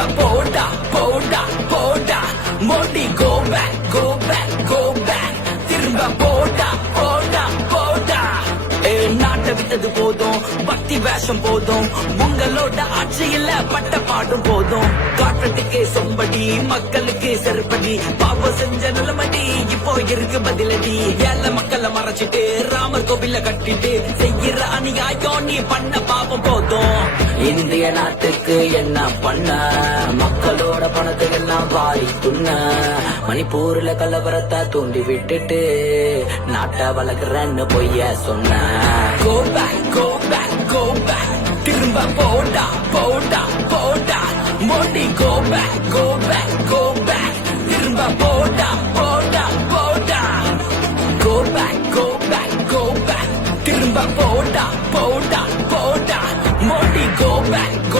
திரும்ப போடா போடா போடா Modi go back go back go back திரும்ப போடா போடா போடா நாட்டை விட்டது போதும் பக்தி வேஷம் போதும் உங்களோட ஆட்சியில பட்ட பாடும் போதும் காட்டுறதுக்கே சொம்படி மக்களுக்கு செருப்படி பாப்ப செஞ்ச நிலமடி இப்போ இருக்கு பதிலடி ஏழை மக்களை மறைச்சிட்டு ராமர் கோவில கட்டிட்டு செய்யற அநியாயம் நீ பண்ண பாவம் போதும் இந்திய நாட்டுக்கு என்ன பண்ண மக்களோட பணத்தை எல்லாம் வாரி துண்ண மணிப்பூர்ல கலவரத்தை தூண்டி விட்டுட்டு நாட்டை வளர்க்குறன்னு பொய்ய சொன்ன Go back, go back, go back திரும்ப போடா போடா போடா Modi go back, go back, go back திரும்ப போடா போடா போடா Go back, go back, go back திரும்ப போடா போடா போடா மோடி go back, go